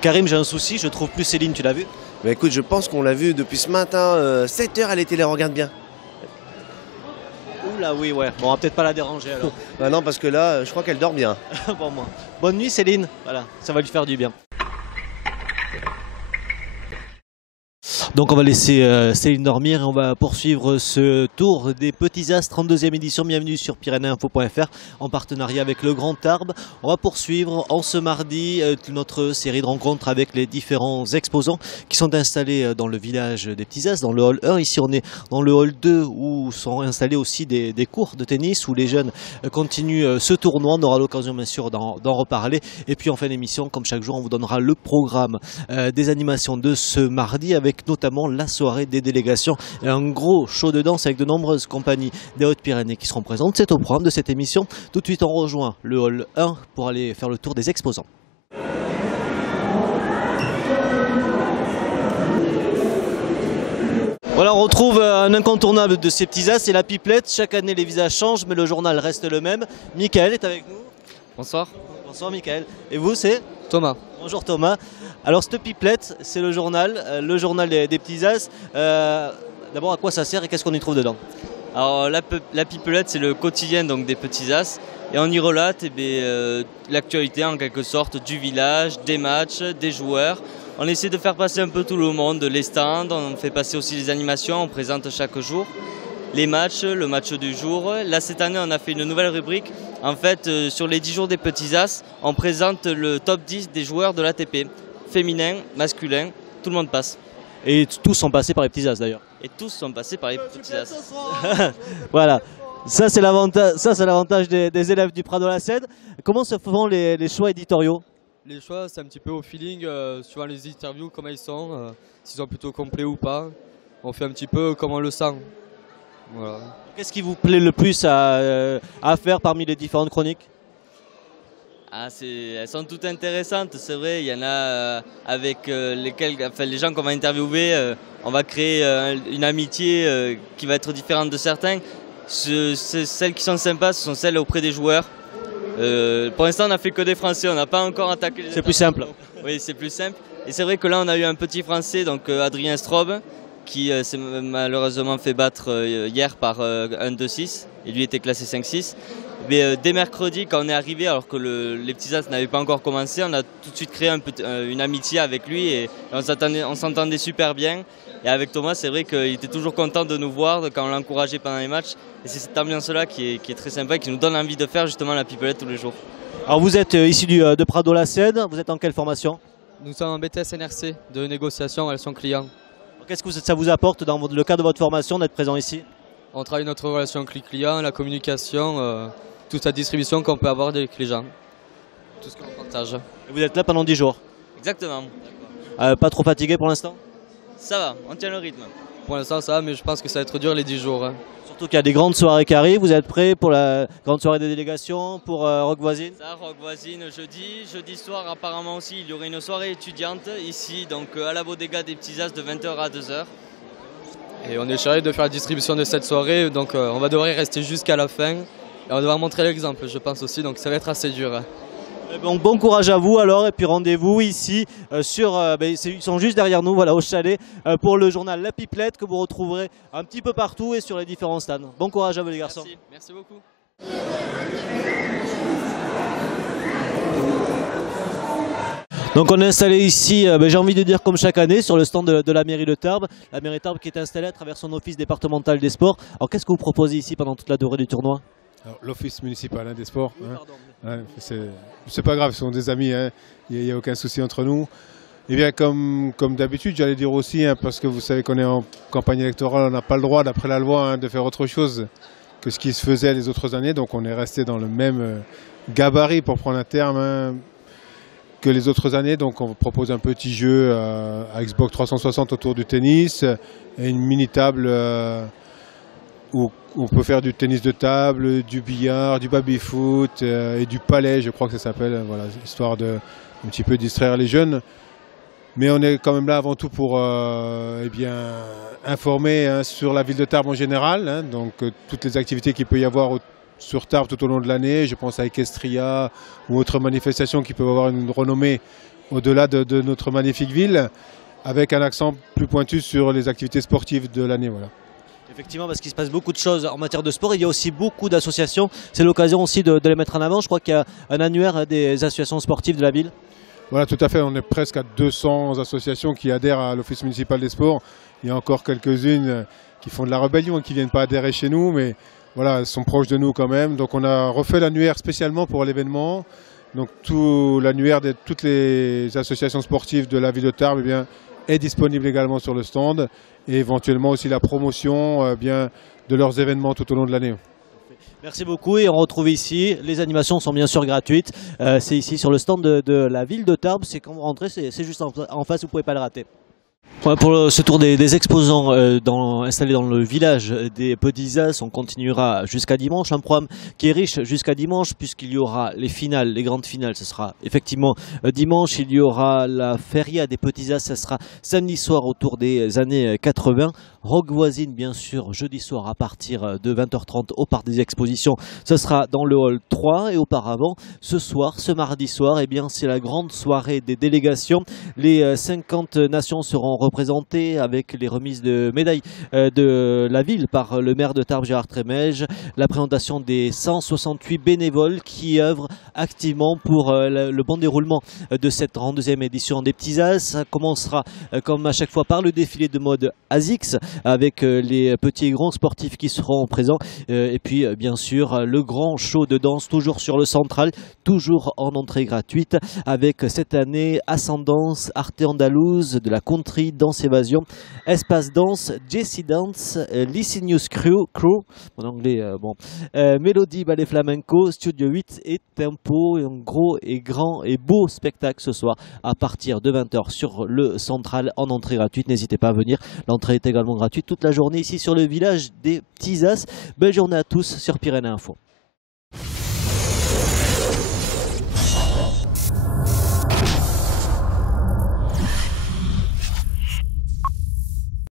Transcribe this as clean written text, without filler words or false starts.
Karim, j'ai un souci, je trouve plus Céline, tu l'as vu? Mais écoute, je pense qu'on l'a vu depuis ce matin, 7 heures, elle était là, regarde bien. Oula, oui, ouais. Bon, on va peut-être pas la déranger alors. Bah non, parce que là, je crois qu'elle dort bien. Bon, moi. Bonne nuit, Céline. Voilà, ça va lui faire du bien. Donc on va laisser Céline dormir et on va poursuivre ce tour des Petits As, 32e édition. Bienvenue sur pyrénéinfo.fr en partenariat avec le Grand Tarbes. On va poursuivre en ce mardi notre série de rencontres avec les différents exposants qui sont installés dans le village des Petits As, dans le hall 1. Ici on est dans le hall 2 où sont installés aussi des cours de tennis où les jeunes continuent ce tournoi. On aura l'occasion bien sûr d'en reparler. Et puis en fin d'émission, comme chaque jour, on vous donnera le programme des animations de ce mardi avec notamment la soirée des délégations et un gros show de danse avec de nombreuses compagnies des Hautes-Pyrénées qui seront présentes. C'est au programme de cette émission. Tout de suite, on rejoint le hall 1 pour aller faire le tour des exposants. Voilà, on retrouve un incontournable de ces Petits As, c'est la pipelette. Chaque année, les visages changent, mais le journal reste le même. Michael est avec nous. Bonsoir. Bonsoir, Michael. Et vous, c'est Thomas. Bonjour Thomas. Alors cette pipelette, c'est le journal des Petits As. D'abord, à quoi ça sert et qu'est-ce qu'on y trouve dedans? Alors la pipelette, c'est le quotidien donc, des Petits As et on y relate l'actualité en quelque sorte du village, des matchs, des joueurs. On essaie de faire passer un peu tout le monde, les stands, on fait passer aussi les animations, on présente chaque jour les matchs, le match du jour. Là cette année on a fait une nouvelle rubrique. En fait sur les 10 jours des Petits As, on présente le top 10 des joueurs de l'ATP. Féminin, masculin, tout le monde passe. Et tous sont passés par les Petits As d'ailleurs. Et tous sont passés par les Petits As. Voilà, ça c'est l'avantage des élèves du Prado la Seine. Comment se font les choix éditoriaux? Les choix, c'est un petit peu au feeling, suivant les interviews, comment ils sont, s'ils sont plutôt complets ou pas. On fait un petit peu comme on le sent. Voilà. Qu'est-ce qui vous plaît le plus à faire parmi les différentes chroniques? Elles sont toutes intéressantes, c'est vrai. Il y en a avec les gens qu'on va interviewer, on va créer une amitié qui va être différente de certains. Celles qui sont sympas, ce sont celles auprès des joueurs. Pour l'instant, on n'a fait que des Français, on n'a pas encore attaqué les... C'est plus simple. Oui, c'est plus simple. Et c'est vrai que là, on a eu un petit Français, donc Adrien Straub, qui s'est malheureusement fait battre hier par 1-2-6. Et lui était classé 5-6. Mais dès mercredi, quand on est arrivé, alors que les Petits As n'avaient pas encore commencé, on a tout de suite créé une amitié avec lui et on s'entendait super bien. Et avec Thomas, c'est vrai qu'il était toujours content de nous voir quand on l'encourageait pendant les matchs. Et c'est cette ambiance-là qui est très sympa et qui nous donne envie de faire justement la pipelette tous les jours. Alors vous êtes issu de Prado la Seine, vous êtes en quelle formation? Nous sommes en BTS NRC de négociation relation client. Qu'est-ce que ça vous apporte dans le cadre de votre formation d'être présent ici? On travaille notre relation client, la communication, toute la distribution qu'on peut avoir avec les gens. Tout ce qu'on partage. Et vous êtes là pendant 10 jours? Exactement. Pas trop fatigué pour l'instant? Ça va, on tient le rythme. Pour l'instant ça va, mais je pense que ça va être dur les 10 jours. Hein. Surtout qu'il y a des grandes soirées qui arrivent. Vous êtes prêts pour la grande soirée des délégations, pour Rock Voisine? Ça, Rock Voisine jeudi soir apparemment aussi, il y aurait une soirée étudiante ici, donc à la Bodega des Petits As de 20h à 2h. Et on est chargé de faire la distribution de cette soirée, donc on va devoir y rester jusqu'à la fin. Et on va devoir montrer l'exemple, je pense aussi, donc ça va être assez dur. Donc bon courage à vous alors, et puis rendez-vous ici ils sont juste derrière nous, voilà, au chalet, pour le journal La Pipelette que vous retrouverez un petit peu partout et sur les différents stands. Bon courage à vous les garçons. Merci beaucoup. Donc on est installé ici, j'ai envie de dire comme chaque année, sur le stand de la mairie de Tarbes. La mairie de Tarbes qui est installée à travers son office départemental des sports. Alors qu'est-ce que vous proposez ici pendant toute la durée du tournoi? L'office municipal des sports. Hein. C'est pas grave, ce sont des amis, hein. Il n'y a aucun souci entre nous. Et bien comme d'habitude, j'allais dire aussi, hein, parce que vous savez qu'on est en campagne électorale, on n'a pas le droit, d'après la loi, hein, de faire autre chose que ce qui se faisait les autres années. Donc on est resté dans le même gabarit, pour prendre un terme, hein, que les autres années. Donc on propose un petit jeu à Xbox 360 autour du tennis et une mini-table où on peut faire du tennis de table, du billard, du baby-foot et du palais, je crois que ça s'appelle, voilà, histoire de un petit peu distraire les jeunes. Mais on est quand même là avant tout pour informer, hein, sur la ville de Tarbes en général, hein, donc toutes les activités qu'il peut y avoir sur Tarbes tout au long de l'année. Je pense à Equestria ou autres manifestations qui peuvent avoir une renommée au-delà de notre magnifique ville, avec un accent plus pointu sur les activités sportives de l'année. Voilà. Effectivement, parce qu'il se passe beaucoup de choses en matière de sport. Il y a aussi beaucoup d'associations. C'est l'occasion aussi de les mettre en avant. Je crois qu'il y a un annuaire des associations sportives de la ville. Voilà, tout à fait. On est presque à 200 associations qui adhèrent à l'Office municipal des sports. Il y a encore quelques-unes qui font de la rébellion et qui ne viennent pas adhérer chez nous, mais voilà, elles sont proches de nous quand même. Donc on a refait l'annuaire spécialement pour l'événement. Donc tout l'annuaire de toutes les associations sportives de la ville de Tarbes est disponible également sur le stand, et éventuellement aussi la promotion de leurs événements tout au long de l'année. Merci beaucoup, et on retrouve ici, les animations sont bien sûr gratuites. C'est ici sur le stand de la ville de Tarbes. C'est quand vous rentrez, c'est juste en face, vous ne pouvez pas le rater. Pour ce tour des exposants installés dans le village des Petits As, on continuera jusqu'à dimanche. Un programme qui est riche jusqu'à dimanche, puisqu'il y aura les finales, les grandes finales. Ce sera effectivement dimanche. Il y aura la feria des Petits As. Ce sera samedi soir autour des années 80. Rock voisine, bien sûr, jeudi soir à partir de 20h30 au Parc des Expositions. Ce sera dans le hall 3. Et auparavant, ce mardi soir, c'est la grande soirée des délégations. Les 50 nations seront représentées avec les remises de médailles de la ville par le maire de Tarbes, Gérard Trémège, la présentation des 168 bénévoles qui œuvrent activement pour le bon déroulement de cette 32e édition des Petits As. Ça commencera comme à chaque fois par le défilé de mode ASICS avec les petits et grands sportifs qui seront présents, et puis bien sûr le grand show de danse toujours sur le central, toujours en entrée gratuite, avec cette année Ascendance, Arte Andalouse, de la country, danse évasion, espace danse, Jessie Dance, Licinius Crew, mon anglais Mélodie ballet flamenco, Studio 8 et Tempo. Un gros et grand et beau spectacle ce soir à partir de 20h sur le central en entrée gratuite. N'hésitez pas à venir, l'entrée est également gratuite toute la journée ici sur le village des Petits As. Belle journée à tous sur Pyrénées Info.